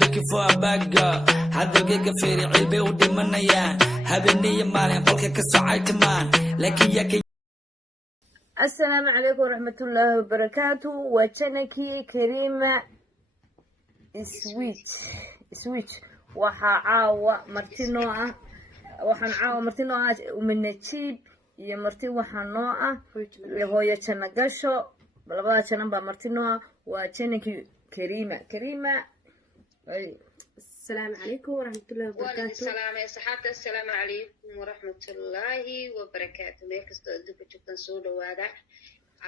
looking for a bad girl hadalkayga fiiri cilbay u dhimanayaan habeenaya maalin qolka ka socay tamaan laakiin yaa السلام عليكم ورحمة الله وبركاته وشنكي كريمة سويت وحعاوة مرتينوعة وحنعاوة مرتينوعة ومن الشيب يا مرتي وحنوعة وهي شنقشو بلبدا شنبا مرتينوعة وشنكي كريمة السلام عليكم ورحمة الله وبركاته. السلام يا صحابة السلام عليكم ورحمة الله وبركاته. ميل كستو أدوك جبتن سودا وادا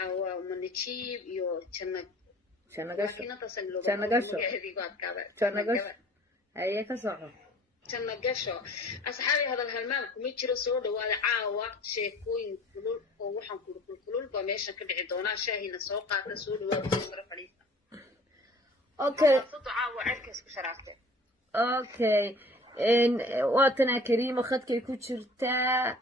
أو من الشيب يو شنقشو هاي كسوحة شنقشو أصحابي هذا الهلمان كميتشرو سودا وادا عاوة شيكوين كلول ووحن كلول بميشن كدعي دونا شاهينا سوقات سودا وادا سودا فريسة. أوكي. عاوة عركس بشرافته. اوكي واتنا كريمه خدكay ku jirtaa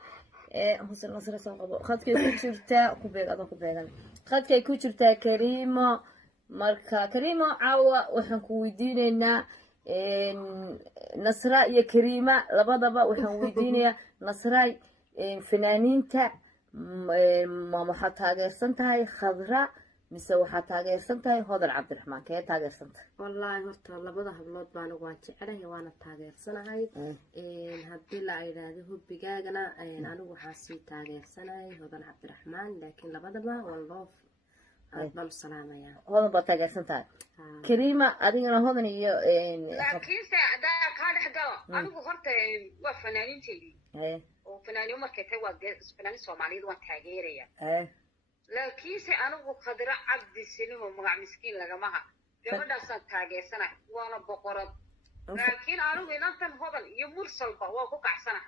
hoos nasra soo qabo khadkay ku jirtaa ku beegan khadkay ku jirtaa kariimo marka kariimo caawa waxaan ku weydiinaynaa nasra iyo kariima labadaba waxaan weydiinayaa nasra fanaaniinta ma waxaad taageersan tahay khadra mise waxaad taageersan tahay hodan cabdiraxmaan kee taageersan tahay wallaahi horta labada hablood baan waan jecelahay waana taageersanahay haddii la yiraahdo hubbigaagana anigu waxaan sii taageersanahay hodan cabdiraxmaan laakiin labadaba wallaahi baan salaamayaa hodan baad taageersan tahay kariima adigana hodan iyo laakiin saadaa ka dhaxgalo anigu horta waa fanaaniinteedii oo fanaaniin markay tahay waa fanaaniin Soomaaliyeed waan taageeraya لكن أنا وخضراء عبد السليم ومع مسكين لجماعة جماعة سنتاجسنا وأنا بقرب لكن أنا وينتن هذا يمرسل بواقع سنة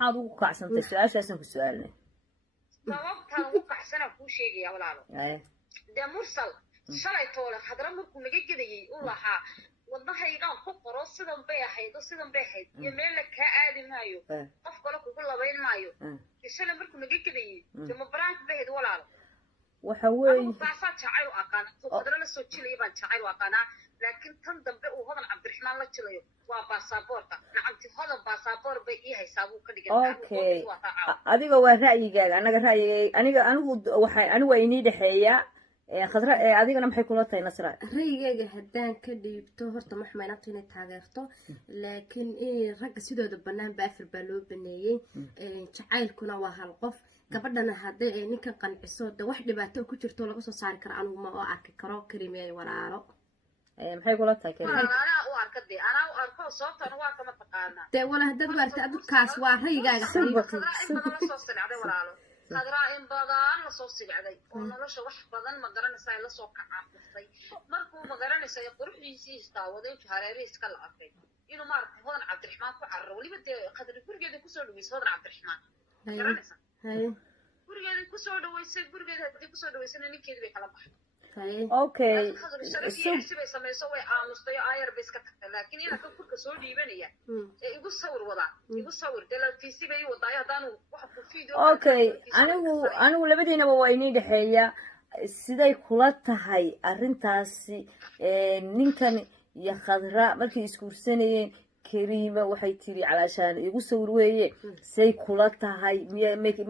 ما وقع سنة السؤال أساسا في السؤال بواقع وقع سنة كل شيء يا ولاد ده مرسل شلي طول خضراء مركم نجي كده يقول لها والله يقام فقرا صدم بيحيد يميل لك عادي مايو أفكارك كلها بين مايو الشلي مركم نجي كده ثم برانك بيحيد ولاد وحوي فاسات شعير وأقانا وقدر لا سوتشيلي بان شعير وأقانا لكن تندم وهذا عبد الرحمن لا تشيلي وباسابورتا نعم هذا باسابور بي حسابه كده اوكي adiga waa ra'yigaaga aniga wayni dhaxeeya khadra adigana maxay kula tahay nasra ra'yigaaga hadaan ka dhiibto horta maxmaynato inay taageerto laakiin ragga sidooda banaan baafir baa loo baneeyay jacaylkuna waa hal qof gabadhana haddii ninka qanciso wax dhibaato ku jirto laga soo saari karo anigu ma oo arki karo kariimay walaalo maxay kula tahay ana u arkay ana u arko sababtan waa kama taqaana de wala hadad warta adkaas waa rayigaaga soo socday walaalo khadra in badan la soo socday oo nolosha wax badan ma garanaysaa la soo kacaafay markuu ma garanaysaa quruxdiisii istaawaday hareerihiisa la arkay inuu ma arko hodan cabdiraxmaan ku carro waliba khadra gurigeeda ku soo dhaweysay hodan cabdiraxmaan garanaysaa gurigeeda ku soo dhaweysay gurigeeda hadii ku soo dhaweysay ninkeedii bay kala baxday okay sibay sameeyso way aamustayo ayar bay iska tagtay laakiin ina ka kurka soo dhiibanaya ee igu sawir dalaalkiisi bay wadaay hadaan wax ku fiido okay anigu labadiinaba waa inii dhaxeeya siday kula tahay arintaasi ninkan iyo khadra markay iskuursanayeen كريمة waxay tiri calaashaan igu sawir weeye say kula tahay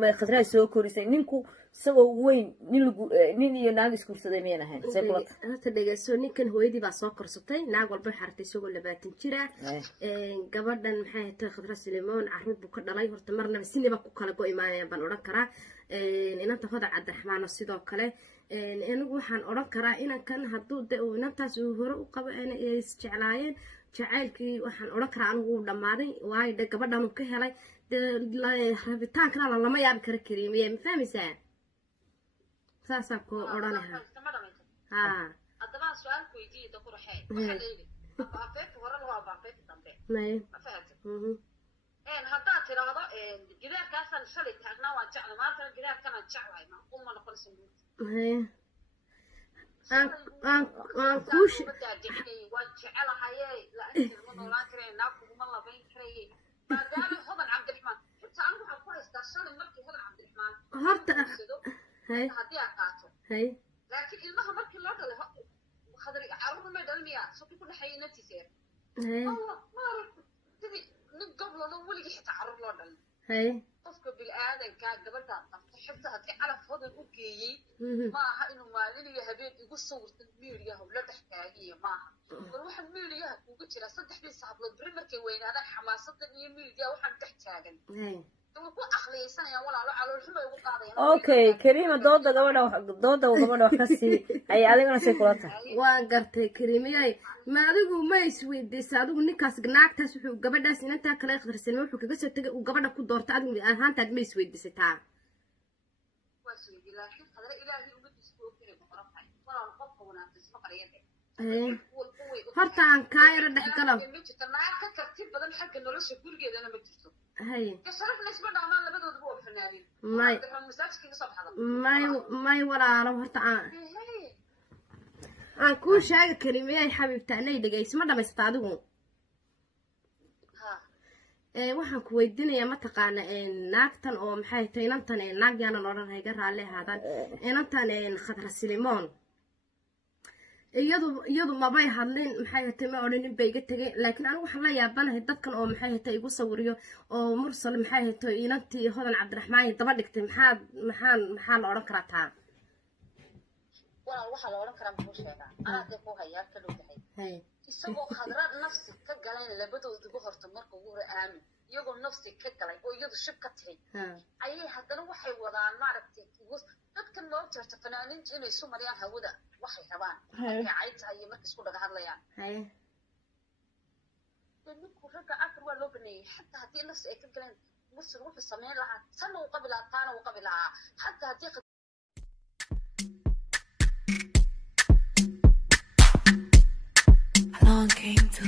ma khadra soo korisay ninku isagoo weyn nin iyo naag iskuursaday meen ahayn say kula tahay hata dhageyso ninkan hooyadii baa soo korsatay naag walba xartay isagoo 20 jira gabadhan maxay tahay khadra Saleemoon carruur buu ka dhalay horta marnaba sinaba ku kala go imaanayaan baan oran karaa inanta hodan cabdiraxmaan sidoo kale anigu waxaan oran karaa inankan hadduu inantaas uu hore u qabo inay isjeclaayeen jacaylkii waxaan oran karaa anigu dhamaaday waayo gabadhan uu ka helay rabitaankana lama yaabi karo kariimay ma fahmaysaa saasa ko oranaha hadaba su'aal ku weydiiyay dadku raxay waxa leeyahay baafeet hore loo baafeet dambe ma fahamtay hadda tiraahdo gidaarkaasan shalay taagnaa waan jeclaa maanta gidaarkan aan jeclahay ma qul ma noqon sameeyay aan kuush waan jecelahay la inta ma noolaan kareen naag kuma labayn kareen maadaama hodan cabdiraxmaan inta anigu waxaan ku haystaa shalay markii hodan cabdiraxmaan horta haddii aad qaato laakiin ilmaha markii loo dhalo khadri carruur ma dhalmiya suuqi ku dhaxay naftiisa ما أعرف تدي قبل أنا ولي حتى عرض لنا هاي qofka bilaadanka gabadha qabta xitaa hadii calafooda u geeyay ma aha inuu maalin iyo habeen igu sawirtan miiriyaha la dhaxtaagiye maaha war waxaan miiriyaha kugu jira saddexdii saacdood bari markay weynaadaan xamaasadan iyo miiriyaha waxaan dhex taagan ku aqliyaysanayaan walaalo calool xumo ugu qaadayaan okay Kariima dooda gabadha wax ka sii ay adigana say kula tahay waa gartay Kariimiyay ma adigu ma isweydiisay adigu ninkaas naagtaas wuxuu gabadhaas inanta kale akhrisan wuxuu kaga soo tagay uu gabadha ku doortay adigu ahaantaad ma isweydiisay taa واسوي لكن هذا إلهي ومدس كوكي بقرفها ولا القف ونافس فقريته horta aan kaayra dhex galo maarka tartiib badan xagga nolosha gurigeedana ma jirto hay ka sharaf nisba dhamaan labadooduba waa fanaaniin may walaalo horta aan kuu sheega Kariimiyay xabiibta anay dhageyso ma dhamaystaa adigu waxaan ku weydiinayaa mataqaana naagtan oo maxay tahay inantan naag yaanan odhan hayga raalli ahaadaan inantan Khadra Silimoon iyadu mabay hadlin maxay tahay ma odhanin bay iga tagay laakiin anigu waxaan la yaabanahay dadkan oo maxay tahay igu sawiriyo oo mursal maxay tahay inantii Hodan Cabdiraxmaan daba dhigtay maxaa la odhan karaa taa waxa la odhan karaa muxuu sheegaa aad ku hayaa ka dhowdahay isagoo Khadra nafsi ka galay labadooduba horta marka ugu hore aamin iyagoo nafsi ka galay oo iyadu shib ka tahay ayay haddana waxay wadaan maaragtay dadkan loo jarta fanaaniinta inay isu mariyaan hawada waxay rabaan ay tahay marka isku dhaga hadlayaan ninku ragga afar waa loo baneeyay xataa haddii nafsi ay ka galeen mursal wuxuu sameyn lahaa tan uu qabilaa taana uu qabilaa xataa haddii longing to